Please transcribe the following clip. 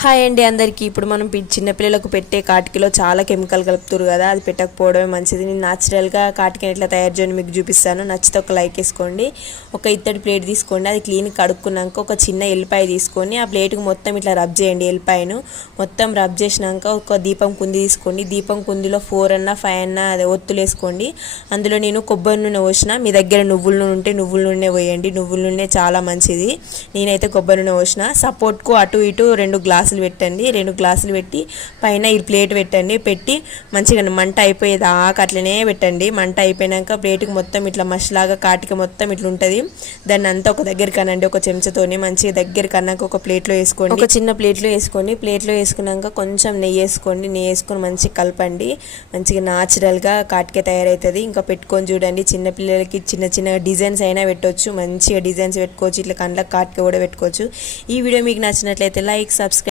Hi అండి అందరికీ. ఇప్పుడు మనం చిన్నపిల్లలకు పెట్టే కాటికలో చాలా కెమికల్ కలుపుతారు కదా, అది పెట్టకపోవడమే మంచిది. నేను న్యాచురల్గా కాటికని ఎట్లా తయారు చేయని మీకు చూపిస్తాను. నచ్చితే ఒక లైక్ వేసుకోండి. ఒక ఇత్తడి ప్లేట్ తీసుకోండి, అది క్లీన్ కడుక్కున్నాక ఒక చిన్న ఎల్లిపాయ తీసుకొని ఆ ప్లేట్కి మొత్తం ఇట్లా రబ్ చేయండి. ఎల్లిపాయను మొత్తం రబ్ చేసినాక ఒక దీపం కుంది తీసుకోండి. దీపం కుందిలో 4 అన్నా 5 అన్నా అది ఒత్తులు వేసుకోండి. అందులో నేను కొబ్బరి నూనె పోసిన, మీ దగ్గర నువ్వుల నూనె ఉంటే నువ్వుల నూనె పోయండి. నువ్వుల నూనె చాలా మంచిది. నేనైతే కొబ్బరి నూనె పోసిన. సపోర్ట్కు అటు ఇటు 2 గ్లాసులు పెట్టండి. 2 గ్లాసులు పెట్టి పైన ఈ ప్లేట్ పెట్టండి. పెట్టి మంచిగా మంట అయిపోయేదాకా అట్లనే పెట్టండి. మంట అయిపోయాక ప్లేట్కి మొత్తం ఇట్లా మష్లాగా కాటిక మొత్తం ఇట్లా ఉంటుంది. దాన్ని అంతా ఒక దగ్గర కనండి. ఒక చెంచాతోని మంచిగా దగ్గర కన్నాక ఒక ప్లేట్లో వేసుకోండి. ఒక చిన్న ప్లేట్లో వేసుకోండి. ప్లేట్లో వేసుకున్నాక కొంచెం నెయ్యి వేసుకోండి. నెయ్యి వేసుకొని మంచిగా కలపండి. మంచిగా న్యాచురల్గా కాటిక తయారవుతుంది. ఇంకా పెట్టుకొని చూడండి. చిన్నపిల్లలకి చిన్న చిన్న డిజైన్స్ అయినా పెట్టవచ్చు. మంచిగా డిజైన్స్ పెట్టుకోవచ్చు. ఇట్లా కండ్లకు కాటిక కూడా పెట్టుకోవచ్చు. ఈ వీడియో మీకు నచ్చినట్లయితే లైక్, సబ్స్క్రైబ్.